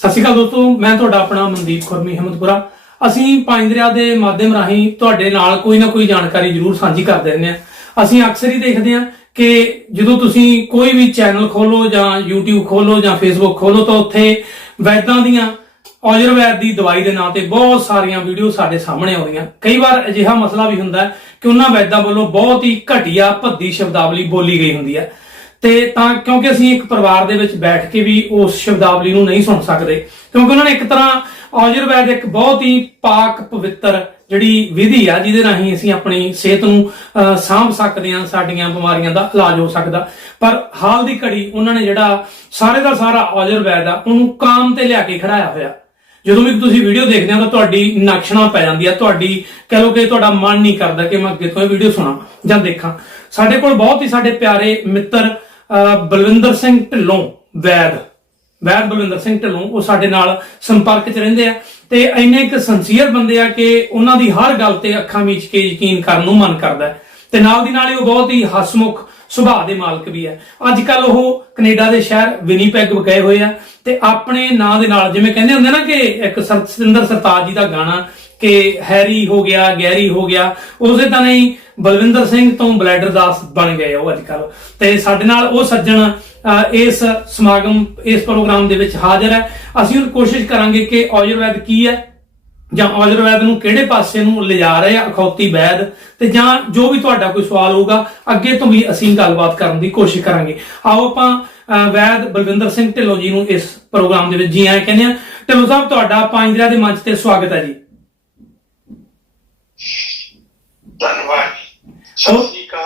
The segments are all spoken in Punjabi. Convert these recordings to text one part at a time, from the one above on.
ਸਤਿ ਸ਼੍ਰੀ ਅਕਾਲ ਦੋਸਤੋ, ਮੈਂ ਤੁਹਾਡਾ ਆਪਣਾ ਮਨਦੀਪ ਖੁਰਮੀ ਅਹਿਮਦਪੁਰਾ ਅਸੀਂ ਪੰਜ ਦਰਿਆ ਦੇ ਮਾਧਿਅਮ ਰਾਹੀਂ ਤੁਹਾਡੇ ਨਾਲ ਕੋਈ ਨਾ ਕੋਈ ਜਾਣਕਾਰੀ ਜ਼ਰੂਰ ਸਾਂਝੀ ਕਰਦੇ ਰਹਿੰਦੇ ਹਾਂ। ਅਸੀਂ ਅਕਸਰ ਹੀ ਦੇਖਦੇ ਹਾਂ ਕਿ ਜਦੋਂ ਤੁਸੀਂ ਕੋਈ ਵੀ ਚੈਨਲ ਖੋਲੋ ਜਾਂ YouTube ਖੋਲੋ ਜਾਂ Facebook ਖੋਲੋ ਤਾਂ ਉੱਥੇ ਵੈਦਾਂ ਦੀਆਂ ਆਯੁਰਵੈਦ ਦੀ ਦਵਾਈ ਦੇ ਨਾਂ ਤੇ ਬਹੁਤ ਸਾਰੀਆਂ ਵੀਡੀਓ ਸਾਡੇ ਸਾਹਮਣੇ ਆਉਂਦੀਆਂ। ਕਈ ਵਾਰ ਅਜਿਹਾ ਮਸਲਾ ਵੀ ਹੁੰਦਾ ਕਿ ਉਹਨਾਂ ਵੈਦਾਂ ਵੱਲੋਂ ਬਹੁਤ ਹੀ ਘਟੀਆ ਭੱਦੀ ਸ਼ਬਦਾਵਲੀ ਬੋਲੀ ਗਈ ਹੁੰਦੀ ਹੈ। ਤੇ ਤਾਂ ਕਿਉਂਕਿ ਅਸੀਂ ਇੱਕ ਪਰਿਵਾਰ ਦੇ ਵਿੱਚ ਬੈਠ ਕੇ ਵੀ ਉਸ ਸ਼ਬਦਾਵਲੀ ਨੂੰ ਨਹੀਂ ਸੁਣ ਸਕਦੇ ਕਿਉਂਕਿ ਉਹਨਾਂ ਨੇ ਇੱਕ ਤਰ੍ਹਾਂ ਆਯੁਰਵੈਦ ਇੱਕ ਬਹੁਤ ਹੀ ਪਾਕ ਪਵਿੱਤਰ ਜਿਹੜੀ ਵਿਧੀ ਆ ਜਿਹਦੇ ਰਾਹੀਂ ਅਸੀਂ ਆਪਣੀ ਸਿਹਤ ਨੂੰ ਅਹ, ਸਾਂਭ ਸਕਦੇ ਹਾਂ ਸਾਡੀਆਂ ਬਿਮਾਰੀਆਂ ਦਾ ਇਲਾਜ ਹੋ ਸਕਦਾ। ਪਰ ਹਾਲ ਦੀ ਘੜੀ ਉਹਨਾਂ ਨੇ ਜਿਹੜਾ ਸਾਰੇ ਦਾ ਸਾਰਾ ਆਯੁਰਵੈਦ ਆ ਉਹਨੂੰ ਕਾਮ ਤੇ ਲਿਆ ਕੇ ਖੜਾਇਆ ਹੋਇਆ। ਜਦੋਂ ਵੀ ਤੁਸੀਂ ਵੀਡੀਓ ਦੇਖਦੇ ਹੋ ਤਾਂ ਤੁਹਾਡੀ ਨਕਸ਼ਣਾ ਪੈ ਜਾਂਦੀ ਹੈ ਤੁਹਾਡੀ ਕਹ ਲਓ ਕਿ ਤੁਹਾਡਾ ਮਨ ਨਹੀਂ ਕਰਦਾ ਕਿ ਮੈਂ ਅੱਗੇ ਤੋਂ ਇਹ ਵੀਡੀਓ ਸੁਣਾ ਜਾਂ ਦੇਖਾਂ। ਸਾਡੇ ਕੋਲ ਬਹੁਤ ਹੀ ਸਾਡੇ ਪਿਆਰੇ ਮਿੱਤਰ ਬਲਵਿੰਦਰ ਸਿੰਘ ਢਿੱਲੋਂ ਵੈਦ ਵੈਦ ਬਲਵਿੰਦਰ ਸਿੰਘ ਢਿੱਲੋਂ, ਉਹ ਸਾਡੇ ਨਾਲ ਸੰਪਰਕ 'ਚ ਰਹਿੰਦੇ ਆ ਤੇ ਇੰਨੇ ਇੱਕ ਸੰਸੀਅਰ ਬੰਦੇ ਆ ਕਿ ਉਹਨਾਂ ਦੀ ਹਰ ਗੱਲ ਤੇ ਅੱਖਾਂ ਮੀਚ ਕੇ ਯਕੀਨ ਕਰਨ ਨੂੰ ਮਨ ਕਰਦਾ ਤੇ ਨਾਲ ਦੀ ਨਾਲ ਹੀ ਉਹ ਬਹੁਤ ਹੀ ਹਸਮੁਖ ਸੁਭਾਅ ਦੇ ਮਾਲਕ ਵੀ ਹੈ। ਅੱਜ ਕੱਲ ਉਹ ਕੈਨੇਡਾ ਦੇ ਸ਼ਹਿਰ ਵਿਨੀਪੈਗ ਗਏ ਹੋਏ ਆ ਤੇ ਆਪਣੇ ਨਾਂ ਦੇ ਨਾਲ ਜਿਵੇਂ ਕਹਿੰਦੇ ਹੁੰਦੇ ਨਾ ਕਿ ਇੱਕ ਸਤਿੰਦਰ ਸਰਤਾਜ ਜੀ ਦਾ ਗਾਣਾ ਕਿ ਹੈਰੀ ਹੋ ਗਿਆ ਗੈਰੀ ਹੋ ਗਿਆ ਉਸੇ ਤਰ੍ਹਾਂ ਹੀ ਬਲਵਿੰਦਰ ਸਿੰਘ ਤੋਂ ਬਲੈਡਰ ਦਾਸ ਬਣ ਗਏ ਉਹ ਅੱਜ ਕੱਲ ਤੇ ਸਾਡੇ ਨਾਲ ਉਹ ਸੱਜਣ ਅ, ਇਸ ਸਮਾਗਮ ਇਸ ਪ੍ਰੋਗਰਾਮ ਦੇ ਵਿੱਚ ਹਾਜ਼ਰ ਹੈ। ਅਸੀਂ ਹੁਣ ਕੋਸ਼ਿਸ਼ ਕਰਾਂਗੇ ਕਿ ਆਯੁਰਵੈਦ ਕੀ ਹੈ ਜਾਂ ਆਯੁਰਵੈਦ ਨੂੰ ਕਿਹੜੇ ਪਾਸੇ ਨੂੰ ਲਿਜਾ ਰਹੇ ਆ ਅਖੌਤੀ ਵੈਦ ਤੇ ਜਾਂ ਜੋ ਵੀ ਤੁਹਾਡਾ ਕੋਈ ਸਵਾਲ ਹੋਊਗਾ ਅੱਗੇ ਤੋਂ ਵੀ ਅਸੀਂ ਗੱਲਬਾਤ ਕਰਨ ਦੀ ਕੋਸ਼ਿਸ਼ ਕਰਾਂਗੇ। ਆਓ ਆਪਾਂ ਵੈਦ ਬਲਵਿੰਦਰ ਸਿੰਘ ਢਿੱਲੋਂ ਜੀ ਨੂੰ ਇਸ ਪ੍ਰੋਗਰਾਮ ਦੇ ਵਿੱਚ ਜੀ ਆਇਆਂ ਕਹਿੰਦੇ ਆ ਢਿੱਲੋਂ ਸਾਹਿਬ ਤੁਹਾਡਾ ਪੰਜ ਦਰਿਆ ਦੇ ਮੰਚ ਤੇ ਸਵਾਗਤ ਹੈ ਜੀ ਧੰਨਵਾਦ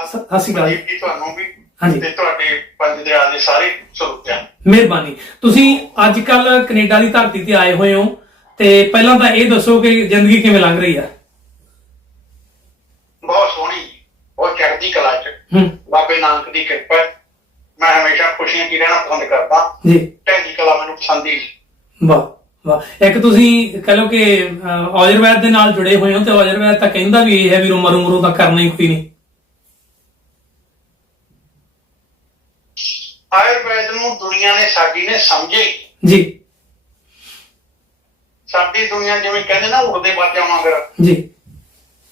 ਸਤਿ ਸ੍ਰੀ ਅਕਾਲ ਜੀ। ਤੁਹਾਨੂੰ ਵੀ ਹਾਂਜੀ। ਤੇ ਤੁਹਾਡੇ ਪੰਜ ਦੇ ਸਾਰੇ ਸਰੋਤਿਆਂ। ਮਿਹਰਬਾਨੀ। ਤੁਸੀਂ ਅੱਜ ਕੱਲ ਕੈਨੇਡਾ ਦੀ ਧਰਤੀ ਤੇ ਆਏ ਹੋਏ ਹੋ ਤੇ ਪਹਿਲਾਂ ਤਾਂ ਇਹ ਦੱਸੋ ਕਿ ਜ਼ਿੰਦਗੀ ਕਿਵੇਂ ਲੰਘ ਰਹੀ ਹੈ ਬਹੁਤ ਸੋਹਣੀ ਬਹੁਤ ਚੜ੍ਹਦੀ ਕਲਾ ਚ। ਬਾਬੇ ਨਾਨਕ ਦੀ ਕਿਰਪਾ। ਮੈਂ ਹਮੇਸ਼ਾ ਖੁਸ਼ੀਆਂ ਚ ਰਹਿਣਾ ਪਸੰਦ ਕਰਦਾ। ਜੀ। ਢਹਿੰਦੀ ਕਲਾ ਮੈਨੂੰ ਪਸੰਦ ਹੀ। ਵਾਹ ਵਾਹ। ਇੱਕ ਤੁਸੀਂ ਕਹ ਲਓ ਕਿ ਆਯੁਰਵੈਦ ਦੇ ਨਾਲ ਜੁੜੇ ਹੋਏ ਹੋ ਤੇ ਆਯੁਰਵੈਦ ਤਾਂ ਕਹਿੰਦਾ ਵੀ ਇਹ ਹੈ ਵੀ ਮਰੂ ਮਰੂ ਤਾਂ ਕਰਨਾ ਹੀ ਕੋਈ ਨਹੀਂ ਆਯੁਰਵੈਦ ਨੂੰ ਦੁਨੀਆ ਨੇ ਸਾਡੀ ਨੇ ਸਮਝੇ। ਜੀ। ਸਾਡੀ ਦੁਨੀਆ ਜਿਵੇਂ ਕਹਿੰਦੇ ਨਾ ਉੜਦੇ ਬਾਜਾਂ ਵਾਂਗਰ ਜੀ।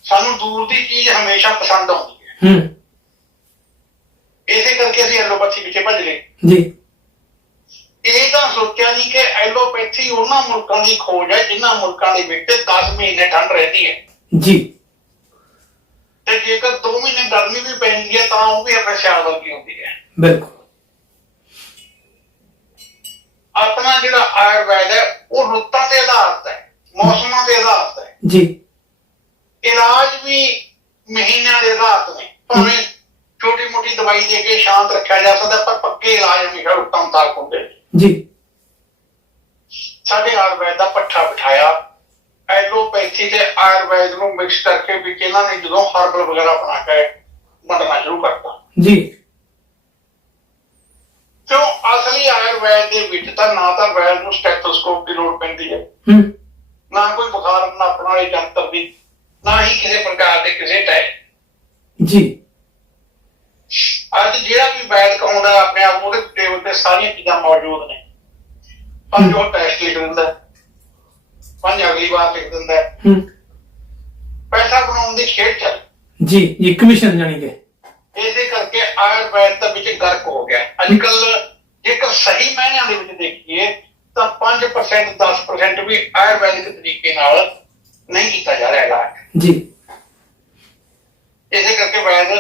ਸਾਨੂੰ ਦੂਰ ਦੀ ਚੀਜ਼ ਹਮੇਸ਼ਾ ਪਸੰਦ ਆਉਂਦੀ ਹੈ। ਹੂੰ। ਇਸੇ ਕਰਕੇ ਅਸੀਂ ਐਲੋਪੈਥੀ ਪਿੱਛੇ ਭੱਜ ਗਏ। ਜੀ। ਇਹ ਤਾਂ ਸੋਚਿਆ ਨਹੀਂ ਕਿ ਐਲੋਪੈਥੀ ਉਹਨਾਂ ਮੁਲਕਾਂ ਦੀ ਖੋਜ ਹੈ ਜਿਨ੍ਹਾਂ ਮੁਲਕਾਂ ਦੇ ਵਿੱਚ 10 ਮਹੀਨੇ ਠੰਡ ਰਹਿੰਦੀ ਹੈ। ਜੀ। ਤੇ ਜੇਕਰ 2 ਮਹੀਨੇ ਗਰਮੀ ਵੀ ਪੈਂਦੀ ਹੈ ਤਾਂ ਉਹ ਵੀ ਆਪਣੇ ਸਿਆਲ ਵਰਗੀ ਹੁੰਦੀ ਹੈ। ਬਿਲਕੁਲ। ਆਪਣਾ ਜਿਹੜਾ ਆਯੁਰਵੈਦ ਹੈ ਉਹ ਰੁੱਤਾਂ ਤੇ ਆਧਾਰਿਤ ਹੈ ਮੌਸਮਾਂ ਤੇ ਆਧਾਰਿਤ ਹੈ। ਜੀ। ਇਲਾਜ ਵੀ ਮਹੀਨਿਆਂ ਦੇ ਆਧਾਰਿਤ ਨੇ ਭਾਵੇਂ ਛੋਟੀ ਮੋਟੀ ਦਵਾਈ ਦੇ ਕੇ ਸ਼ਾਂਤ ਰੱਖਿਆ ਜਾ ਸਕਦਾ ਪਰ ਪੱਕੇ ਇਲਾਜ ਹਮੇਸ਼ਾ ਰੁੱਤਾਂ ਮੁਤਾਬਕ ਹੁੰਦੇ। ਜੀ। ਸਾਡੇ ਆਯੁਰਵੈਦ ਦਾ ਪੱਠਾ ਬਿਠਾਇਆ ਐਲੋਪੈਥੀ ਤੇ ਆਯੁਰਵੈਦ ਨੂੰ ਮਿਕਸ ਕਰਕੇ ਵਿੱਚ ਇਹਨਾਂ ਨੇ ਜਦੋਂ ਹਰਬਲ ਵਗੈਰਾ ਬਣਾ ਕੇ ਵੰਡਣਾ ਸ਼ੁਰੂ ਕਰਤਾ। ਜੀ। ਕਿਉਂ ਅਸਲੀ ਆਯੁਰਵੈਦ ਦੇ ਵਿੱਚ ਤਾਂ ਨਾ ਤਾਂ ਵੈਦ ਨੂੰ ਸਟੈਥੋਸਕੋਪ ਦੀ ਲੋੜ ਪੈਂਦੀ ਹੈ। ਹੂੰ। ਨਾ ਕੋਈ ਬੁਖਾਰ ਨਾਪਣ ਵਾਲੇ ਯੰਤਰ ਦੀ ਨਾ ਹੀ ਕਿਸੇ ਪ੍ਰਕਾਰ ਦੇ ਕਿਸੇ ਟੈਸਟ ਜੀ। ਅੱਜ ਜਿਹੜਾ ਵੀ ਵੈਦ ਕਹਾਉਂਦਾ ਆਪਣੇ ਆਪ ਉਹਦੇ ਟੇਬਲ ਤੇ ਸਾਰੀਆਂ ਚੀਜ਼ਾਂ ਮੌਜੂਦ ਨੇ। ਪੰਜ ਉਹ ਟੈਸਟ ਲਿਖ ਦਿੰਦਾ। ਪੰਜ ਅਗਲੀ ਵਾਰ ਲਿਖ ਦਿੰਦਾ ਪੈਸਾ ਬਣਾਉਣ ਦੀ ਖੇਡ ਚੱਲ ਜੀ ਜੀ ਕਮਿਸ਼ਨ ਜਾਣੀ ਕਿ। ਇਸੇ ਕਰਕੇ ਆਯੁਰਵੈਦ ਦਾ ਵਿੱਚ ਗਰਕ ਹੋ ਗਿਆ। ਅੱਜ ਕੱਲ ਜੇਕਰ ਸਹੀ ਮਾਇਨਿਆਂ ਦੇ ਵਿੱਚ ਦੇਖੀਏ ਤਾਂ 5% 10% ਵੀ ਆਯੁਰਵੈਦਿਕ ਤਰੀਕੇ ਨਾਲ ਨਹੀਂ ਕੀਤਾ ਜਾ ਰਿਹਾ ਇਲਾਜ ਜੀ। ਇਸੇ ਕਰਕੇ ਵੈਦ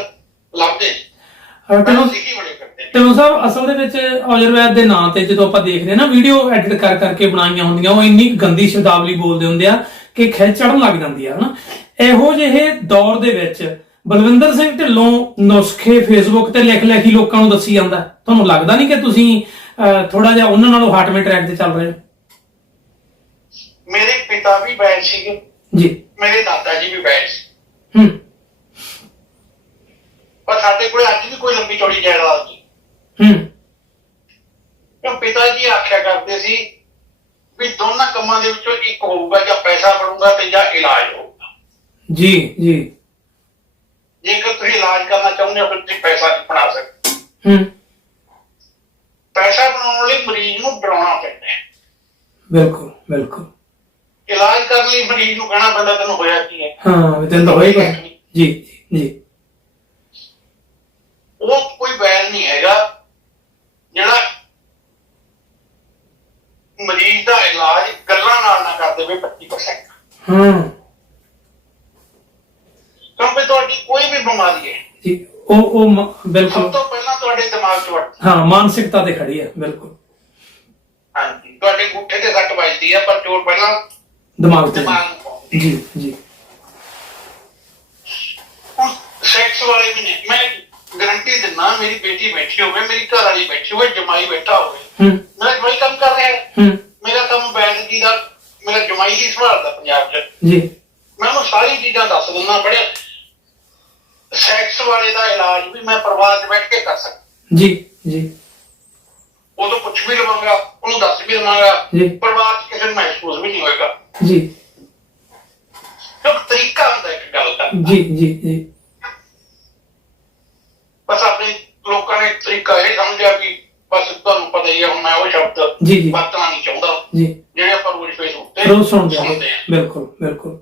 ਲੱਭਦੇ। ਅਹ, ਢਿੱਲੋਂ ਸਿੱਖੀ ਬੜੇ ਕਰਦੇ। ਨੇ। ਢਿੱਲੋਂ ਸਾਹਿਬ ਅਸਲ ਦੇ ਵਿੱਚ ਆਯੁਰਵੈਦ ਦੇ ਨਾਂ ਤੇ ਜਦੋਂ ਆਪਾਂ ਦੇਖਦੇ ਹਾਂ ਨਾ ਵੀਡੀਓ ਐਡਿਟ ਕਰ ਕਰਕੇ ਬਣਾਈਆਂ ਹੁੰਦੀਆਂ ਉਹ ਇੰਨੀ ਗੰਦੀ ਸ਼ਬਦਾਵਲੀ ਬੋਲਦੇ ਹੁੰਦੇ ਆ ਕਿ ਖਿੱਚ ਚੜਨ ਲੱਗ ਜਾਂਦੀ ਆ ਹਨਾ? ਇਹੋ ਜਿਹੇ ਦੌਰ ਦੇ ਵਿੱਚ ਬਲਵਿੰਦਰ ਸਿੰਘ ਢਿੱਲੋਂ ਨੁਸਖੇ ਫੇਸਬੁੱਕ ਤੇ ਲਿਖ ਲਿਖ ਹੀ ਲੋਕਾਂ ਨੂੰ ਦੱਸੀ ਜਾਂਦਾ। ਤੁਹਾਨੂੰ ਲੱਗਦਾ ਨਹੀਂ ਕਿ ਤੁਸੀਂ ਥੋੜਾ ਜਿਹਾ ਉਹਨਾਂ ਨਾਲੋਂ ਹਾਟਮੇ ਟਰੈਕ ਤੇ ਚੱਲ ਰਹੇ ਹੋ? ਮੇਰੇ ਪਿਤਾ ਵੀ ਵੈਦ ਸੀਗੇ। ਜੀ। ਮੇਰੇ ਦਾਦਾ ਜੀ ਵੀ ਵੈਦ ਸੀ। ਹੂੰ। ਪਰ ਸਾਡੇ ਕੋਲ ਅੱਜ ਵੀ ਕੋਈ ਲੰਬੀ ਚੌੜੀ ਜਾਇਦਾਦ ਨਹੀਂ। ਹੂੰ। ਕਿਉਂ ਪਿਤਾ ਜੀ ਆਖਿਆ ਕਰਦੇ ਸੀ ਵੀ ਦੋਨਾਂ ਕੰਮਾਂ ਦੇ ਵਿੱਚੋਂ ਇੱਕ ਹੋਊਗਾ ਜਾਂ ਪੈਸਾ ਬਣੂਗਾ ਤੇ ਜਾਂ ਇਲਾਜ ਹੋਊਗਾ। ਜੀ ਜੀ। ਜੇਕਰ ਤੁਸੀਂ ਇਲਾਜ ਕਰਨਾ ਚਾਹੁੰਦੇ ਹੋ ਫਿਰ ਤੁਸੀਂ ਪੈਸਾ ਨਹੀਂ ਬਣਾ ਸਕਦੇ। ਹੂੰ। ਪੈਸਾ ਬਣਾਉਣ ਲਈ ਮਰੀਜ਼ ਨੂੰ ਡਰਾਉਣਾ ਪੈਂਦਾ ਹੈ। ਬਿਲਕੁਲ ਬਿਲਕੁਲ। ਇਲਾਜ ਕਰਨ ਲਈ ਮਰੀਜ਼ ਨੂੰ ਕਹਿਣਾ ਪੈਂਦਾ ਤੈਨੂੰ ਹੋਇਆ ਕੀ ਹੈ? ਹਾਂ ਤੈਨੂੰ ਤਾਂ ਹੋਏਗਾ ਜੀ ਜੀ ਜੀ। ਉਹ ਕੋਈ ਵੈਲ ਨਹੀਂ ਹੈਗਾ ਜਿਹੜਾ ਮਰੀਜ਼ ਦਾ ਇਲਾਜ ਗੱਲਾਂ ਨਾਲ ਨਾ ਕਰ ਦੇਵੇ 25% ਹਾਂ ਕਿਉਂਕਿ ਤੁਹਾਡੀ ਕੋਈ ਵੀ ਬਿਮਾਰੀ ਹੈ ਜੀ ਉਹ ਉਹ ਮ- ਸਭ ਬਿਲਕੁਲ ਤੋਂ ਪਹਿਲਾਂ ਤੁਹਾਡੇ ਦਿਮਾਗ 'ਚ ਵੜਦੀ ਹਾਂ ਮਾਨਸਿਕਤਾ ਤੇ ਖੜੀ ਹੈ ਬਿਲਕੁਲ। ਹਾਂਜੀ ਤੁਹਾਡੇ ਗੁੱਠੇ ਤੇ ਸੱਟ ਵੱਜਦੀ ਹੈ ਪਰ ਚੋਟ ਪਹਿਲਾਂ ਦਿਮਾਗ ਤੇ ਦਿਮਾਗ ਨੂੰ ਪਾਉਂਦੀ ਜੀ ਜੀ। ਹੁਣ ਸੈਕਸ ਵਾਲੇ ਵੀ ਨੇ। ਮੈਂ ਗਰੰਟੀ ਦਿੰਦਾ ਮੇਰੀ ਬੇਟੀ ਬੈਠੀ ਹੋਵੇ ਮੇਰੀ ਘਰ ਵਾਲੀ ਬੈਠੀ ਹੋਵੇ ਜਮਾਈ ਬੈਠਾ ਹੋਵੇ। ਹੂੰ। ਮੇਰਾ ਜਮਾਈ ਕੰਮ ਕਰ ਰਿਹਾ। ਹੈ। ਹੂੰ ਮੇਰਾ ਕੰਮ ਬੈਠ ਦਾ ਮੇਰਾ ਜਮਾਈ ਹੀ ਸੰਭਾਲਦਾ ਪੰਜਾਬ 'ਚ। ਜੀ। ਮੈਂ ਉਹਨੂੰ ਸਾਰੀ ਚੀਜ਼ਾਂ ਦੱਸ ਦਿੰਦਾ ਬੜੇ ਸੈਕਸ ਵਾਲੇ ਦਾ ਇਲਾਜ ਵੀ ਮੈਂ ਪਰਿਵਾਰ 'ਚ ਬੈਠ ਕੇ ਕਰ ਸਕਦਾ। ਜੀ ਜੀ। ਉਦੋਂ ਪੁੱਛ ਵੀ ਲਵਾਂਗਾ ਉਹਨੂੰ ਦੱਸ ਵੀ ਦਵਾਂਗਾ ਜੀ। ਪਰਿਵਾਰ 'ਚ ਕਿਸੇ ਨੂੰ ਮਹਿਸੂਸ ਵੀ ਨਹੀਂ ਹੋਏਗਾ। ਜੀ। ਕਿਉਂਕਿ ਤਰੀਕਾ ਹੁੰਦਾ ਇੱਕ ਗੱਲ ਦਾ। ਜੀ ਜੀ ਜੀ। ਬਸ ਆਪਣੇ ਲੋਕਾਂ ਨੇ ਤਰੀਕਾ ਇਹ ਸਮਝਿਆ ਵੀ ਬਸ ਤੁਹਾਨੂੰ ਪਤਾ ਹੀ ਹੈ ਹੁਣ ਮੈਂ ਉਹ ਸ਼ਬਦ ਜੀ, ਜੀ। ਵਰਤਣਾ ਨਹੀਂ ਚਾਹੁੰਦਾ। ਜੀ। ਜਿਹੜੇ ਆਪਾਂ ਰੋਜ਼ ਫੇਸਬੁੱਕ ਤੇ ਰੋਜ਼ ਸੁਣਦੇ ਹਾਂ ਬਿਲਕੁਲ ਬਿਲਕੁਲ।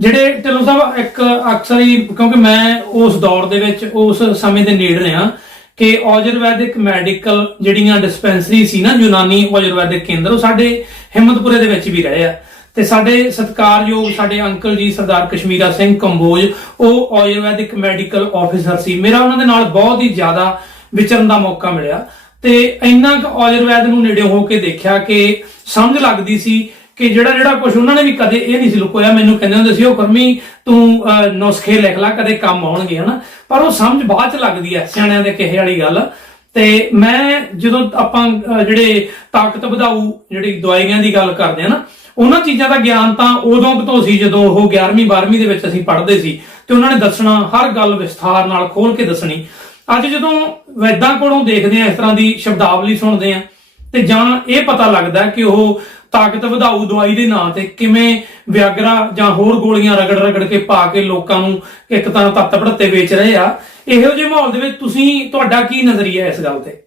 ਜਿਹੜੇ ਢਿੱਲੋਂ ਸਾਹਿਬ, ਇੱਕ ਅਕਸਰ ਹੀ, ਕਿਉਂਕਿ ਮੈਂ ਉਸ ਦੌਰ ਦੇ ਵਿੱਚ, ਉਸ ਸਮੇਂ ਦੇ ਨੇੜ ਰਿਹਾ ਕਿ ਆਯੁਰਵੈਦਿਕ ਮੈਡੀਕਲ ਜਿਹੜੀਆਂ ਡਿਸਪੈਂਸਰੀ ਸੀ ਨਾ, ਯੂਨਾਨੀ ਆਯੁਰਵੈਦਿਕ ਕੇਂਦਰ, ਉਹ ਸਾਡੇ ਹਿੰਮਤਪੁਰੇ ਦੇ ਵਿੱਚ ਵੀ ਰਹੇ ਆ। ਤੇ ਸਾਡੇ ਸਤਿਕਾਰਯੋਗ, ਸਾਡੇ ਅੰਕਲ ਜੀ ਸਰਦਾਰ ਕਸ਼ਮੀਰਾ ਸਿੰਘ ਕੰਬੋਜ, ਉਹ ਆਯੁਰਵੈਦਿਕ ਮੈਡੀਕਲ ਆਫੀਸਰ ਸੀ। ਮੇਰਾ ਉਹਨਾਂ ਦੇ ਨਾਲ ਬਹੁਤ ਹੀ ਜ਼ਿਆਦਾ ਵਿਚਰਨ ਦਾ ਮੌਕਾ ਮਿਲਿਆ। ਤੇ ਇੰਨਾ ਕੁ ਆਯੁਰਵੈਦ ਨੂੰ ਨੇੜੇ ਹੋ ਕੇ ਦੇਖਿਆ ਕਿ ਸਮਝ ਲੱਗਦੀ ਸੀ ਕਿ ਜਿਹੜਾ ਜਿਹੜਾ ਕੁਝ ਉਹਨਾਂ ਨੇ ਵੀ ਕਦੇ ਇਹ ਨਹੀਂ ਸੀ ਲੁਕੋਇਆ, ਮੈਨੂੰ ਕਹਿੰਦੇ ਹੁੰਦੇ ਸੀ, ਉਹ ਕਰਮੀ, ਤੂੰ ਨੁਸਖੇ ਲਿਖ ਲੈ, ਕਦੇ ਕੰਮ ਆਉਣਗੇ ਹਨਾ? ਪਰ ਉਹ ਸਮਝ ਬਾਅਦ ਚ ਲੱਗਦੀ ਹੈ ਸਿਆਣਿਆਂ ਦੇ ਕਹੇ ਵਾਲੀ ਗੱਲ। ਤੇ ਮੈਂ ਜਦੋਂ ਆਪਾਂ ਜਿਹੜੇ ਤਾਕਤ ਵਧਾਊ, ਜਿਹੜੀ ਦਵਾਈਆਂ ਦੀ ਗੱਲ ਕਰਦੇ ਆ ਨਾ, ਉਹਨਾਂ ਚੀਜ਼ਾਂ ਦਾ ਗਿਆਨ ਤਾਂ ਉਦੋਂ ਤੋਂ ਸੀ, ਜਦੋਂ ਉਹ 11ਵੀਂ 12ਵੀਂ ਦੇ ਵਿੱਚ ਅਸੀਂ ਪੜ੍ਹਦੇ ਸੀ। ਤੇ ਉਹਨਾਂ ਨੇ ਦੱਸਣਾ, ਹਰ ਗੱਲ ਵਿਸਥਾਰ ਨਾਲ ਖੋਲ ਕੇ ਦੱਸਣੀ। ਅੱਜ ਜਦੋਂ ਵੈਦਾਂ ਕੋਲੋਂ ਦੇਖਦੇ ਆ ਇਸ ਤਰ੍ਹਾਂ ਦੀ ਸ਼ਬਦਾਵਲੀ ਸੁਣਦੇ ਆ ਤੇ ਜਾਂ ਇਹ ਪਤਾ ਲੱਗਦਾ ਕਿ ਉਹ ਤਾਕਤ ਵਧਾਊ ਦਵਾਈ ਦੇ ਨਾਂ ਤੇ ਕਿਵੇਂ ਵਿਆਗਰਾ ਜਾਂ ਹੋਰ ਗੋਲੀਆਂ ਰਗੜ ਰਗੜ ਕੇ ਪਾ ਕੇ ਲੋਕਾਂ ਨੂੰ ਇੱਕ ਤਰ੍ਹਾਂ ਤੱਤ ਭੜੱਤੇ ਵੇਚ ਰਹੇ ਆ ਇਹੋ ਜਿਹੇ ਮਾਹੌਲ ਦੇ ਵਿੱਚ ਤੁਸੀਂ ਤੁਹਾਡਾ ਕੀ ਨਜ਼ਰੀਆ ਇਸ ਗੱਲ ਤੇ?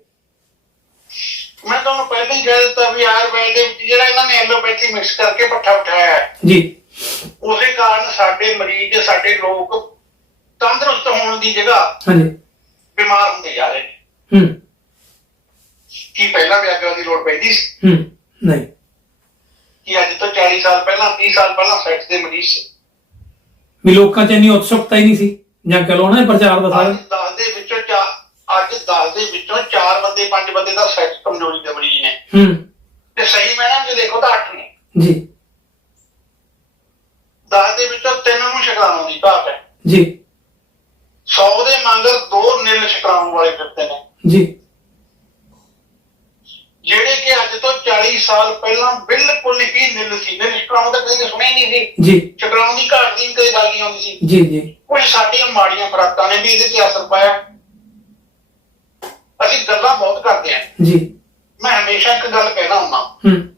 ਮੈਂ ਤੁਹਾਨੂੰ ਪਹਿਲਾਂ ਹੀ ਕਹਿ ਦਿੱਤਾ ਵੀ ਆਯੁਰਵੈਦ ਦੇ ਵਿੱਚ ਜਿਹੜਾ ਇਹਨਾਂ ਨੇ ਐਲੋਪੈਥੀ ਮਿਕਸ ਕਰਕੇ ਪੱਠਾ ਉਠਾਇਆ ਹੈ ਜੀ। ਉਸੇ ਕਾਰਨ ਸਾਡੇ ਮਰੀਜ਼ ਸਾਡੇ ਲੋਕ ਤੰਦਰੁਸਤ ਹੋਣ ਦੀ ਜਗ੍ਹਾ ਹਾਂਜੀ। ਬਿਮਾਰ ਹੁੰਦੇ ਜਾ ਰਹੇ ਨੇ। ਹੂੰ। ਕੀ ਪਹਿਲਾਂ ਵਿਆਗਰਾ ਦੀ ਲੋੜ ਪੈਂਦੀ ਸੀ? ਹੂੰ। ਨਹੀਂ। ਕਿ ਅੱਜ ਤੋਂ 40 ਸਾਲ ਪਹਿਲਾਂ 30 ਸਾਲ ਪਹਿਲਾਂ ਸੈਕਸ ਦੇ ਮਰੀਜ਼ ਸੀ। ਵੀ ਲੋਕਾਂ 'ਚ ਇੰਨੀ ਉਤਸੁਕਤਾ ਹੀ ਨਹੀਂ ਸੀ ਜਾਂ ਕਹ ਨਾ ਇਹ ਪ੍ਰਚਾਰ ਦਾ ਸਾਰਾ। ਅੱਜ 10 ਦੇ ਵਿੱਚੋਂ ਚਾਰ ਅੱਜ 10 ਦੇ ਵਿੱਚੋਂ 4 ਬੰਦੇ 5 ਬੰਦੇ ਦਾ ਸੈਕਸ ਕਮਜ਼ੋਰੀ ਦੇ ਮਰੀਜ਼ ਨੇ। ਹੂੰ। ਤੇ ਸਹੀ ਮੈਨਾਂ ਜੇ ਦੇਖੋ ਤਾਂ 8 ਨੇ। ਜੀ। 10 ਦੇ ਵਿੱਚੋਂ 3 ਨੂੰ ਸ਼ਕਰਾਉਣ ਦੀ ਘਾਟ ਹੈ। ਜੀ। 100 ਦੇ ਮੰਗਰ ਦੋ ਨਿਲ ਸ਼ਕਰਾਉਣ ਵਾਲੇ ਫਿਰਦੇ ਨੇ। ਜੀ। ਜਿਹੜੇ ਕਿ ਅੱਜ ਤੋਂ 40 ਸਾਲ ਪਹਿਲਾਂ ਬਿਲਕੁਲ ਹੀ ਨਿਲ ਸੀ। ਨਿਲ ਸ਼ਕਰਾਉਣ ਦਾ ਕਦੇ ਸੁਣਿਆ ਹੀ ਨਹੀਂ ਸੀ। ਜੀ। ਸ਼ਕਰਾਉਣ ਦੀ ਘਾਟ ਦੀ ਕਦੇ ਗੱਲ ਨਹੀਂ ਆਉਂਦੀ ਸੀ। ਜੀ ਜੀ। ਕੁਝ ਸਾਡੀਆਂ ਮਾੜੀਆਂ ਖੁਰਾਕਾਂ ਨੇ ਵੀ ਇਹਦੇ ਤੇ ਅਸਰ ਪਾਇਆ। ਅਸੀਂ ਗੱਲਾਂ ਬਹੁਤ ਕਰਦੇ ਹਾਂ। ਜੀ। ਮੈਂ ਹਮੇਸ਼ਾ ਇੱਕ ਗੱਲ ਕਹਿਣਾ ਹੁੰਦਾ। ਹੂੰ।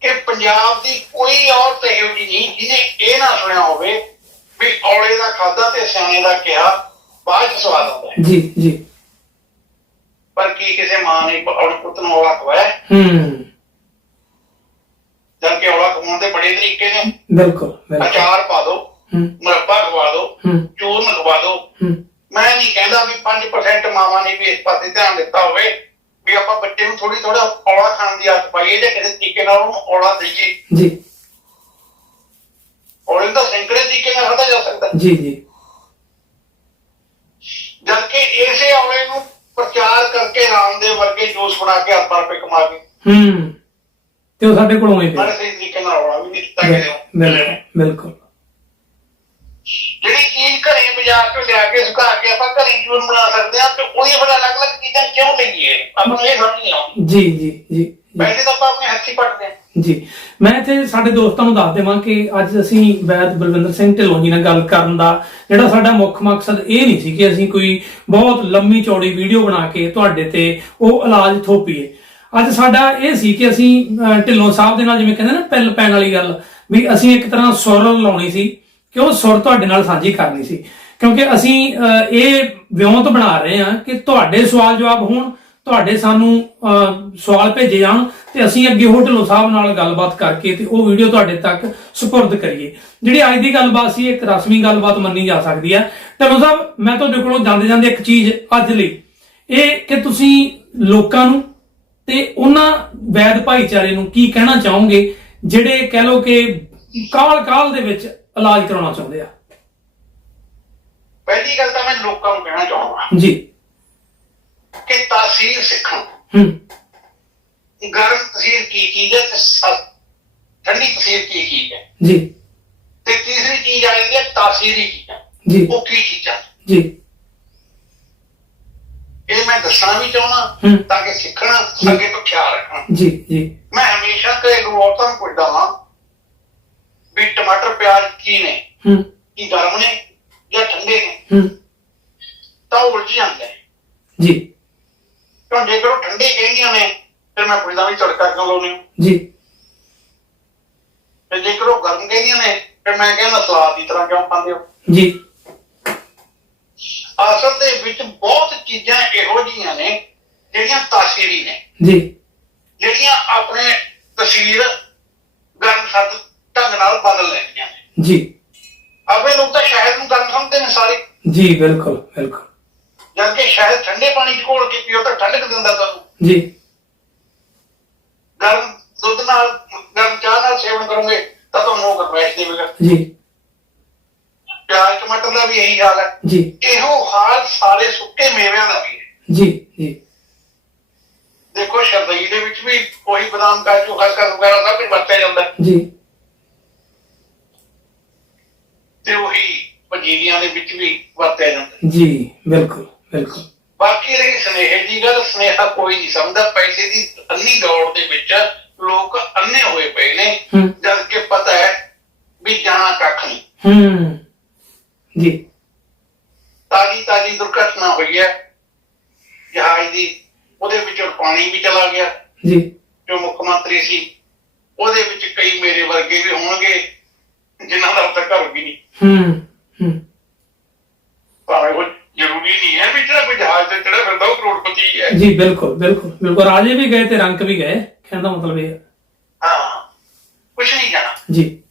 ਕਿ ਪੰਜਾਬ ਦੀ ਕੋਈ ਔਰਤ ਇਹੋ ਜਿਹੀ ਨਹੀਂ ਜਿਹਨੇ ਇਹ ਨਾ ਸੁਣਿਆ ਹੋਵੇ ਵੀ ਔਲੇ ਦਾ ਖਾਦਾ ਤੇ ਸਿਆਣੇ ਦਾ ਕਿਹਾ ਬਾਅਦ ਚ ਸਵਾਦ ਆਉਂਦਾ ਜੀ ਜੀ। ਪਰ ਕੀ ਕਿਸੇ ਮਾਂ ਨੇ ਔਲੇ ਪੁੱਤ ਨੂੰ ਔਲਾ ਖਵਾਇਆ? ਹੂੰ। ਜਦ ਕਿ ਔਲਾ ਖਵਾਉਣ ਦੇ ਬੜੇ ਤਰੀਕੇ ਨੇ। ਬਿਲਕੁਲ ਅਚਾਰ ਪਾ ਦਿਓ ਮੁਰੱਬਾ ਖਵਾ ਦਿਓ ਚੂਰਨ ਖਵਾ ਦਿਓ ਮੈਂ ਨਹੀਂ ਕਹਿੰਦਾ ਵੀ 5% ਮਾਵਾਂ ਨੇ ਵੀ ਇਸ ਪਾਸੇ ਧਿਆਨ ਦਿੱਤਾ ਹੋਵੇ ਵੀ ਆਪਾਂ ਬੱਚੇ ਨੂੰ ਥੋੜੀ ਥੋੜਾ ਔਲਾ ਖਾਣ ਦੀ ਆਦਤ ਪਾਈਏ ਜਾਂ ਕਿਸੇ ਤਰੀਕੇ ਨਾਲ ਉਹਨੂੰ ਔਲਾ ਦਈਏ। ਜੀ। ਔਲੇ ਤਾਂ ਸੈਂਕੜੇ ਤਰੀਕੇ ਨਾਲ ਖਾਧਾ ਜਾ ਸਕਦਾ। ਜੀ ਜੀ। ਜਦ ਕਿ ਇਸੇ ਔਲੇ ਨੂੰ ਪ੍ਰਚਾਰ ਕਰਕੇ ਰਾਮਦੇਵ ਵਰਗੇ ਜੂਸ ਬਣਾ ਕੇ ਆਪਾਂ ਰੁਪਏ ਕਮਾ ਕੇ। ਹੂੰ। ਤੇ ਉਹ ਸਾਡੇ ਕੋਲੋਂ ਹੀ ਬੜੇ ਪਿਆ ਸਹੀ ਤਰੀਕੇ ਨਾਲ ਔਲਾ ਵੀ ਨਹੀਂ ਦਿੱਤਾ ਨੂੰ। ਬਿਲਕੁਲ ਜਿਹੜੀ ਚੀਜ਼ ਘਰੇ ਬਾਜ਼ਾਰ ਤੋਂ ਲਿਆ ਕੇ ਸੁਕਾ ਕੇ ਆਪਾਂ ਘਰੇ ਜੂਸ ਬਣਾ ਸਕਦੇ ਹਾਂ ਤੇ ਉਹੀ ਬੜਾ ਅਲੱਗ-ਅਲੱਗ ਚੀਜ਼ਾਂ ਕਿਉਂ ਲਈਏ? ਆਪਾਂ ਨੂੰ ਇਹ ਸਮਝ ਨਹੀਂ ਆਉਂਦੀ। ਜੀ ਜੀ ਜੀ ਵੈਸੇ ਤਾਂ ਆਪਾਂ ਆਪਣੇ ਹੱਥੀ ਪੱਟਦੇ ਹਾਂ। ਜੀ। ਮੈਂ ਇੱਥੇ ਸਾਡੇ ਦੋਸਤਾਂ ਨੂੰ ਦੱਸ ਦੇਵਾਂ ਕਿ ਅੱਜ ਅਸੀਂ ਵੈਦ ਬਲਵਿੰਦਰ ਸਿੰਘ ਢਿੱਲੋਂ ਜੀ ਨਾਲ ਗੱਲ ਕਰਨ ਦਾ ਜਿਹੜਾ ਸਾਡਾ ਮੁੱਖ ਮਕਸਦ ਇਹ ਨਹੀਂ ਸੀ ਕਿ ਅਸੀਂ ਕੋਈ ਬਹੁਤ ਲੰਮੀ ਚੌੜੀ ਵੀਡੀਓ ਬਣਾ ਕੇ ਤੁਹਾਡੇ ਤੇ ਉਹ ਇਲਾਜ ਥੋਪੀਏ। ਅੱਜ ਸਾਡਾ ਇਹ ਸੀ ਕਿ ਅਸੀਂ ਢਿੱਲੋਂ ਸਾਹਿਬ ਦੇ ਨਾਲ ਜਿਵੇਂ ਕਹਿੰਦੇ ਨਾ ਪਿੱਲ ਪੈਣ ਵਾਲੀ ਗੱਲ ਵੀ ਅਸੀਂ ਇੱਕ ਤਰ੍ਹਾਂ ਸੁਰ ਲਾਉਣੀ ਸੀ ਕਿ ਉਹ ਸੁਰ ਤੁਹਾਡੇ ਨਾਲ ਸਾਂਝੀ ਕਰਨੀ ਸੀ। ਕਿਉਂਕਿ ਅਸੀਂ ਅਹ, ਇਹ ਵਿਉਂਤ ਬਣਾ ਰਹੇ ਹਾਂ ਕਿ ਤੁਹਾਡੇ ਸਵਾਲ ਜਵਾਬ ਹੋਣ ਤੁਹਾਡੇ ਸਾਨੂੰ ਸਵਾਲ ਭੇਜੇ ਜਾਣ ਤੇ ਅਸੀਂ ਅੱਗੇ ਉਹ ਢਿੱਲੋਂ ਸਾਹਿਬ ਨਾਲ ਗੱਲਬਾਤ ਕਰਕੇ ਤੇ ਉਹ ਵੀਡੀਓ ਤੁਹਾਡੇ ਤੱਕ ਸਪੁਰਦ ਕਰੀਏ। ਜਿਹੜੀ ਅੱਜ ਦੀ ਗੱਲਬਾਤ ਸੀ ਇੱਕ ਰਸਮੀ ਗੱਲਬਾਤ ਮੰਨੀ ਜਾ ਸਕਦੀ ਹੈ। ਢਿੱਲੋਂ ਸਾਹਿਬ ਮੈਂ ਤੁਹਾਡੇ ਕੋਲੋਂ ਜਾਂਦੇ ਜਾਂਦੇ ਇੱਕ ਚੀਜ਼ ਅੱਜ ਲਈ। ਇਹ ਕਿ ਤੁਸੀਂ ਲੋਕਾਂ ਨੂੰ ਤੇ ਉਹਨਾਂ ਵੈਦ ਭਾਈਚਾਰੇ ਨੂੰ ਕੀ ਕਹਿਣਾ ਚਾਹੋਗੇ ਜਿਹੜੇ ਕਹਿ ਲੋ ਕਿ ਕਾਲ ਕਾਲ ਦੇ ਵਿੱਚ ਇਲਾਜ ਕਰਾਉਣਾ ਚਾਹੁੰਦੇ ਆ? ਪਹਿਲੀ ਗੱਲ ਤਾਂ ਮੈਂ ਲੋਕਾਂ ਨੂੰ ਕਹਿਣਾ ਚਾਹੁੰਦਾ। ਜੀ। ਕਿ ਤਾਸੀਰ ਸਿੱਖਣ ਹੂੰ। ਗਰਮ ਤਸੀਰ ਕੀ ਚੀਜ਼ ਹੈ ਤੇ ਠੰਡੀ ਤਸੀਰ ਕੀ ਚੀਜ਼ ਹੈ। ਜੀ। ਤੇ ਤੀਸਰੀ ਚੀਜ਼ ਆ ਜਾਂਦੀ ਹੈ ਤਾਸੀਰੀ ਚੀਜ਼ਾਂ। ਜੀ। ਉਹ ਕੀ ਚੀਜ਼ਾਂ? ਜੀ। ਇਹ ਮੈਂ ਦੱਸਣਾ ਵੀ ਹੂੰ। ਚਾਹਣਾ ਤਾਂ ਕਿ ਸਿੱਖਣਾ ਅੱਗੇ ਤੋਂ ਖਿਆਲ ਰੱਖਣਾ। ਜੀ ਜੀ। ਮੈਂ ਹਮੇਸ਼ਾ ਘਰੇਲੂ ਔਰਤਾਂ ਨੂੰ ਪੁੱਛਦਾ ਹਾਂ ਵੀ ਟਮਾਟਰ ਪਿਆਜ਼ ਕੀ ਨੇ? ਹੂੰ। ਕੀ ਗਰਮ ਨੇ ਜਾਂ ਠੰਡੇ ਨੇ? ਹੂੰ। ਤਾਂ ਉਹ ਉਲਝ ਜਾਂਦੇ ਨੇ। ਜੀ। ਕਿਉਂ ਜੇਕਰ ਉਹ ਠੰਡੇ ਕਹਿੰਦੀਆਂ ਨੇ ਫਿਰ ਮੈਂ ਪੁੱਛਦਾ ਵੀ ਤੜਕਾ ਕਿਉਂ ਲਾਉਂਦੇ ਹੋ? ਜੀ। ਤੇ ਜੇਕਰ ਉਹ ਗਰਮ ਕਹਿੰਦੀਆਂ ਨੇ ਫਿਰ ਮੈਂ ਕਹਿੰਦਾ ਸਲਾਦ ਦੀ ਤਰ੍ਹਾਂ ਕਿਉਂ ਖਾਂਦੇ ਹੋ? ਜੀ। ਅਸਲ ਦੇ ਵਿੱਚ ਬਹੁਤ ਚੀਜ਼ਾਂ ਇਹੋ ਜਿਹੀਆਂ ਨੇ ਜਿਹੜੀਆਂ ਤਾਸੀਰੀ ਨੇ। ਜੀ। ਜਿਹੜੀਆਂ ਆਪਣੇ ਤਸਵੀਰ ਗਰਮ ਸਰਦ ਢੰਗ ਨਾਲ ਬਦਲ ਲੈਂਦੀਆਂ ਨੇ। ਜੀ। ਆਪਣੇ ਲੋਕ ਤਾਂ ਸ਼ਹਿਦ ਨੂੰ ਗਰਮ ਸਮਝਦੇ ਨੇ ਸਾਰੇ। ਜੀ ਬਿਲਕੁਲ ਬਿਲਕੁਲ। ਜਦ ਕਿ ਸ਼ਹਿਦ ਠੰਡੇ ਪਾਣੀ 'ਚ ਘੋਲ ਕੇ ਪੀਓ ਤਾਂ ਠੰਡਕ ਦਿੰਦਾ ਤੁਹਾਨੂੰ। ਜੀ। ਗਰਮ ਦੁੱਧ ਨਾਲ ਗਰਮ ਚਾਹ ਨਾਲ ਸੇਵਨ ਕਰੋਗੇ ਤਾਂ ਤੁਹਾਨੂੰ ਉਹ ਗਰਮੈਸ਼ ਦੇਵੇਗਾ ਜੀ। ਪਿਆਜ਼ ਟਮਾਟਰ ਦਾ ਵੀ ਇਹੀ ਹਾਲ ਹੈ। ਜੀ। ਇਹੋ ਹਾਲ ਸਾਰੇ ਸੁੱਕੇ ਮੇਵਿਆਂ ਦਾ ਵੀ ਹੈ। ਜੀ ਜੀ। ਦੇਖੋ ਸ਼ਰਦਈ ਦੇ ਵਿੱਚ ਵੀ ਕੋਈ ਬਦਾਮ ਕਾਜੂ ਖਸਖਸ ਵਗੈਰਾ ਸਭ ਕੁਝ ਵਰਤਿਆ ਜਾਂਦਾ। ਜੀ। ਤੇ ਉਹੀ ਪੰਜੀਰੀਆਂ ਦੇ ਵਿੱਚ ਵੀ ਵਰਤਿਆ ਜਾਂਦਾ। ਜੀ ਬਿਲਕੁਲ। ਬਿਲਕੁਲ। ਬਾਕੀ ਰਹੀ ਸਨੇਹ ਦੀ ਗੱਲ ਸਨੇਹਾ ਕੋਈ ਨਹੀਂ ਸਮਝਦਾ। ਪੈਸੇ ਦੀ ਅੰਨੀ ਦੌੜ ਦੇ ਵਿੱਚ ਲੋਕ ਅੰਨੇ ਹੋਏ ਪਏ ਨੇ। ਜਦ ਕਿ ਪਤਾ ਹੈ ਵੀ ਜਾਣਾ ਕੱਖ ਨਹੀਂ। ਹੂੰ। ਜੀ। ਤਾਜੀ ਤਾਜੀ ਦੁਰਘਟਨਾ ਹੋਈ ਹੈ। ਜਹਾਜ਼ ਦੀ ਉਹਦੇ ਵਿੱਚੋਂ ਪਾਣੀ ਵੀ ਚਲਾ ਗਿਆ। ਜੀ। ਜੋ ਮੁੱਖ ਮੰਤਰੀ ਸੀ ਉਹਦੇ ਵਿੱਚ ਕਈ ਮੇਰੇ ਵਰਗੇ ਵੀ ਹੋਣਗੇ ਜਿਨ੍ਹਾਂ ਦਾ ਤਾਂ ਘਰ ਵੀ ਨਹੀਂ। ਹੂੰ। ਹੂੰ। ਭਾਵੇਂ ਉਹ ਜ਼ਰੂਰੀ ਨਹੀਂ ਹੈ ਵੀ ਜਿਹੜਾ ਕੋਈ ਜਹਾਜ਼ ਤੇ ਚੜਾ ਫਿਰਦਾ ਉਹ ਕਰੋੜਪਤੀ ਹੈ। ਜੀ ਬਿਲਕੁਲ ਬਿਲਕੁਲ ਬਿਲਕੁਲ। ਰਾਜੇ ਵੀ ਗਏ ਤੇ ਰੰਕ ਵੀ ਗਏ। ਕਹਿਣ ਦਾ ਮਤਲਬ ਇਹ ਹੈ। ਹਾਂ ਕੁਛ ਨਹੀਂ ਜਾਣਾ। ਜੀ।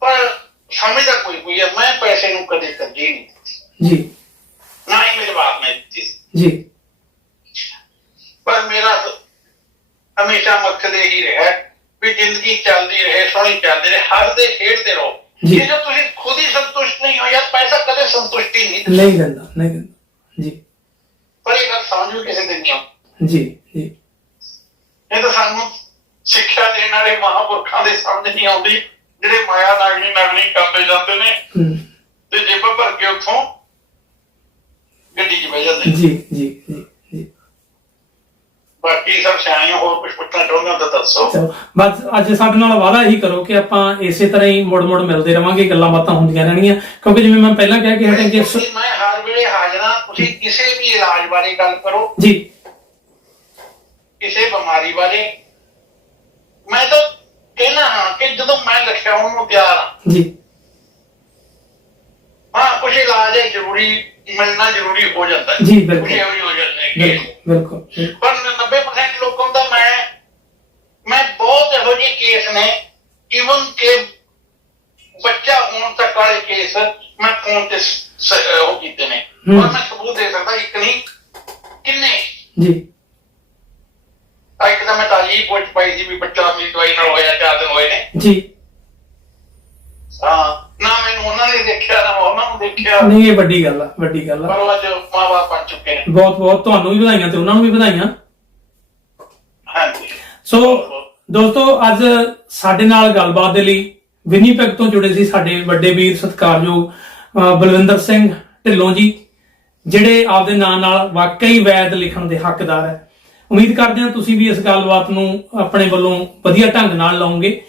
ਪਰ ਸਮਝਦਾ ਕੋਈ ਕੋਈ ਹੈ ਮੈਂ ਪੈਸੇ ਨੂੰ ਕਦੇ ਤਰਜੀਹ ਨਹੀਂ ਦਿੱਤੀ। ਜੀ। ਨਾ ਹੀ ਮੇਰੇ ਬਾਪ ਨੇ ਦਿੱਤੀ। ਸੀ। ਜੀ। ਪਰ ਮੇਰਾ ਹਮੇਸ਼ਾ ਮਕਸਦ ਇਹੀ ਰਿਹਾ ਵੀ ਜ਼ਿੰਦਗੀ ਚੱਲਦੀ ਰਹੇ ਸੋਹਣੀ ਚੱਲਦੀ ਰਹੇ ਹੱਸਦੇ ਖੇਡਦੇ ਰਹੋ। ਜੀ। ਜੇ ਤੁਸੀਂ ਖੁਦ ਹੀ ਸੰਤੁਸ਼ਟ ਨਹੀਂ ਹੋ ਯਾਰ ਪੈਸਾ ਕਦੇ ਸੰਤੁਸ਼ਟੀ ਨਹੀਂ ਦਿੰਦਾ। ਨਹੀਂ ਦਿੰਦਾ ਨਹੀਂ ਦਿੰਦਾ ਜੀ ਪਰ ਇਹ ਗੱਲ ਸਮਝੋ ਕਿਸੇ ਦਿਨ ਨਹੀਂ ਆਉਂਦੀ। ਜੀ ਜੀ ਇਹ ਤਾਂ ਸਾਨੂੰ ਸਿੱਖਿਆ ਦੇਣ ਵਾਲੇ ਮਹਾਪੁਰਖਾਂ ਦੇ ਸਮਝ ਨਹੀਂ ਆਉਂਦੀ ਜਿਹੜੇ ਮਾਇਆ ਨਾਗਣੀ ਨਗਣੀ ਕਰਦੇ ਜਾਂਦੇ ਨੇ ਤੇ ਜੇਬਾਂ ਭਰ ਕੇ ਉੱਥੋਂ ਗੱਡੀ 'ਚ ਬਹਿ ਜਾਂਦੇ ਜੀ ਜੀ ਬਾਕੀ ਸਭ ਸਿਆਣੀਆਂ ਹੋਰ ਕੁਝ ਪੁੱਛਣਾ ਚਾਹੁੰਦੇ ਹੋ ਤਾਂ ਦੱਸੋ। ਬਸ ਅੱਜ ਸਾਡੇ ਨਾਲ ਵਾਅਦਾ ਇਹੀ ਕਰੋ ਕਿ ਆਪਾਂ ਇਸੇ ਤਰ੍ਹਾਂ ਹੀ ਮੁੜ-ਮੁੜ ਮਿਲਦੇ ਰਵਾਂਗੇ ਗੱਲਾਂ ਬਾਤਾਂ ਹੁੰਦੀਆਂ ਰਹਿਣਗੀਆਂ ਕਿਉਂਕਿ ਜਿਵੇਂ ਮੈਂ ਪਹਿਲਾਂ ਕਹਿ ਕੇ ਹਟਿਆ ਕਿ ਮੈਂ ਹਰ ਵੇਲੇ ਹਾਜ਼ਰਾਂ ਤੁਸੀਂ ਕਿਸੇ ਵੀ ਇਲਾਜ ਬਾਰੇ ਗੱਲ ਕਰੋ। ਜੀ। ਕਿਸੇ ਬਿਮਾਰੀ ਬਾਰੇ। ਮੈਂ ਤਾਂ ਕਹਿਣਾ ਹਾਂ ਕਿ ਜਦੋਂ ਮੈਂ ਲਿਖਾਉਣ ਨੂੰ ਤਿਆਰ ਹਾਂ। ਜੀ। ਕੁਝ ਇਲਾਜ ਹੈ ਜ਼ਰੂਰੀ ਮਿਲਣਾ ਜ਼ਰੂਰੀ ਹੋ ਜਾਂਦਾ ਹੈ ਜੀ, ਬਿਲਕੁਲ। ਹੋ ਜਾਂਦੇ ਨੇ ਬਿਲਕੁਲ ਬਿਲਕੁਲ ਬਿਲਕੁਲ। ਪਰ 90% ਲੋਕਾਂ ਦਾ ਮੈਂ ਮੈਂ ਬਹੁਤ ਇਹੋ ਜਿਹੇ ਕੇਸ ਨੇ ਇਵਨ ਕਿ ਬੱਚਾ ਹੋਣ ਤੱਕ ਵਾਲੇ ਕੇਸ ਮੈਂ ਫੋਨ ਤੇ ਸ- ਸ- ਉਹ ਕੀਤੇ ਨੇ ਹੂੰ। ਔਰ ਮੈਂ ਸਬੂਤ ਦੇ ਸਕਦਾ ਇੱਕ ਨਹੀਂ ਕਿੰਨੇ ਜੀ ਆ ਇੱਕ ਤਾਂ ਮੈਂ ਤਾਜੀ ਪੁੱਛ ਪਾਈ ਸੀ ਵੀ ਬੱਚਾ ਮੇਰੀ ਦਵਾਈ ਨਾਲ ਹੋਇਆ ਚਾਰ ਦਿਨ ਹੋਏ ਨੇ ਜੀ ਹਾਂ ਨਾ ਮੈਨੂੰ ਉਹਨਾਂ ਨੇ ਦੇਖਿਆ ਦੇਖਿਆ। ਨਹੀਂ ਇਹ ਵੱਡੀ ਗੱਲ ਆ ਵੱਡੀ ਗੱਲ ਆ। ਪਰ ਉਹ ਅੱਜ ਮਾਂ-ਬਾਪ ਬਣ ਚੁੱਕੇ ਨੇ। ਬਹੁਤ ਬਹੁਤ ਤੁਹਾਨੂੰ ਵੀ ਵਧਾਈਆਂ ਤੇ ਉਹਨਾਂ ਨੂੰ ਵੀ ਵਧਾਈਆਂ। ਹਾਂਜੀ। ਸੋ ਦੋਸਤੋ ਅੱਜ ਸਾਡੇ ਨਾਲ ਗੱਲਬਾਤ ਦੇ ਲਈ ਵਿਨੀਪੈਗ ਤੋਂ ਜੁੜੇ ਸੀ ਸਾਡੇ ਵੱਡੇ ਵੀਰ ਸਤਿਕਾਰਯੋਗ ਬਲਵਿੰਦਰ ਸਿੰਘ ਢਿੱਲੋਂ ਜੀ ਜਿਹੜੇ ਆਪਦੇ ਨਾਂ ਨਾਲ ਵਾਕਈ ਵੈਦ ਲਿਖਣ ਦੇ ਹੱਕਦਾਰ ਹੈ। ਉਮੀਦ ਕਰਦੇ ਹਾਂ ਤੁਸੀਂ ਵੀ ਇਸ ਗੱਲਬਾਤ ਨੂੰ ਆਪਣੇ ਵੱਲੋਂ ਵਧੀਆ ਢੰਗ ਨਾਲ ਲਾਓਗੇ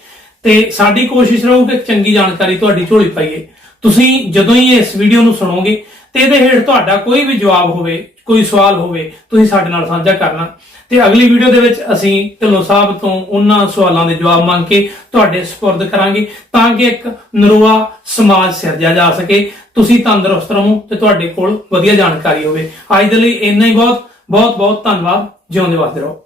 ਤੇ ਸਾਡੀ ਕੋਸ਼ਿਸ਼ ਰਹੂ ਕਿ ਚੰਗੀ ਜਾਣਕਾਰੀ ਤੁਹਾਡੀ ਝੋਲੀ ਪਾਈਏ। ਤੁਸੀਂ ਜਦੋਂ ਹੀ ਇਸ ਵੀਡੀਓ ਨੂੰ ਸੁਣੋਗੇ ਤੇ ਇਹਦੇ ਹੇਠ ਤੁਹਾਡਾ ਕੋਈ ਵੀ ਜਵਾਬ ਹੋਵੇ, ਕੋਈ ਸਵਾਲ ਹੋਵੇ, ਤੁਸੀਂ ਸਾਡੇ ਨਾਲ ਸਾਂਝਾ ਕਰਨਾ। ਤੇ ਅਗਲੀ ਵੀਡੀਓ ਦੇ ਵਿੱਚ ਅਸੀਂ ਢਿੱਲੋਂ ਸਾਹਿਬ ਤੋਂ ਉਹਨਾਂ ਸਵਾਲਾਂ ਦੇ ਜਵਾਬ ਮੰਗ ਕੇ ਤੁਹਾਡੇ ਸਪੁਰਦ ਕਰਾਂਗੇ ਤਾਂ ਕਿ ਇੱਕ ਨਰੋਆ ਸਮਾਜ ਸਿਰਜਿਆ ਜਾ ਸਕੇ। ਤੁਸੀਂ ਤੰਦਰੁਸਤ ਰਹੋ ਤੇ ਤੁਹਾਡੇ ਕੋਲ ਵਧੀਆ ਜਾਣਕਾਰੀ ਹੋਵੇ। ਅੱਜ ਦੇ ਲਈ ਇੰਨਾ ਹੀ ਬਹੁਤ ਬਹੁਤ ਬਹੁਤ ਧੰਨਵਾਦ। ਜਿਉਂਦੇ ਵਸਦੇ ਰਹੋ।